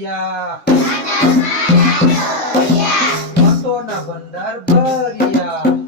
દરિયા વાતોના ભંડાર ભર્યા.